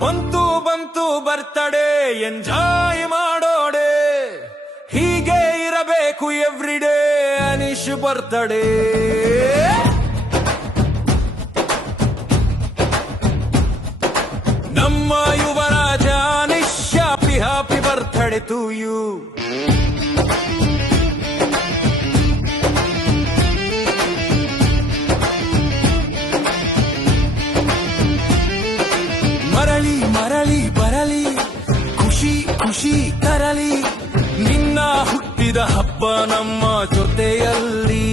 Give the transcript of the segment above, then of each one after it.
ಬಂತು ಬಂತು birthday enjoy ಮಾಡೋಡೆ, ಹೀಗೆ ಇರಬೇಕು ಎವ್ರಿಡೇ ಅನಿಶ್ ಬರ್ತಡೆ. ನಮ್ಮ ಯುವರಾಜ Anish, happy happy birthday to you. ಮರಳಿ ಮರಳಿ ಬರಲಿ, ಖುಷಿ ಖುಷಿ ತರಲಿ, ನಿನ್ನ ಹುಟ್ಟಿದ ಹಬ್ಬ ನಮ್ಮ ಜೊತೆಯಲ್ಲಿ.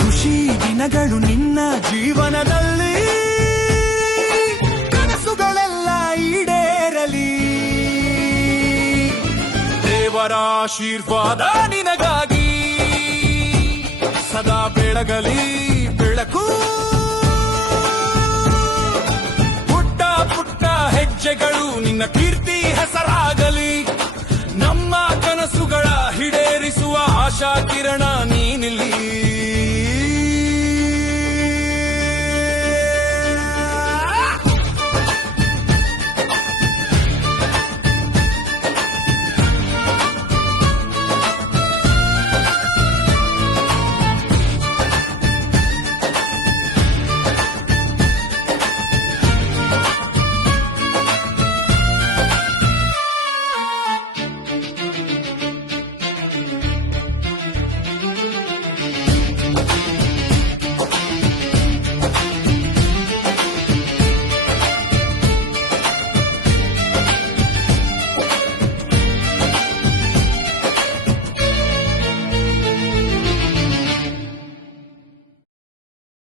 ಖುಷಿ ದಿನಗಳು ನಿನ್ನ ಜೀವನದಲ್ಲಿ, ಕನಸುಗಳೆಲ್ಲ ಈಡೇರಲಿ. ದೇವರ ಆಶೀರ್ವಾದ ನಿನಗಾಗಿ ಸದಾ ಬೆಳಗಲಿ ಬೆಳಕು. ಹೆಜ್ಜೆಗಳು ನಿನ್ನ ಕೀರ್ತಿ ಹೆಸರಾಗಲಿ, ನಮ್ಮ ಕನಸುಗಳ ಹಿಡೇರಿಸುವ ಆಶಾ ಕಿರಣ ನೀನಿಲ್ಲಿ.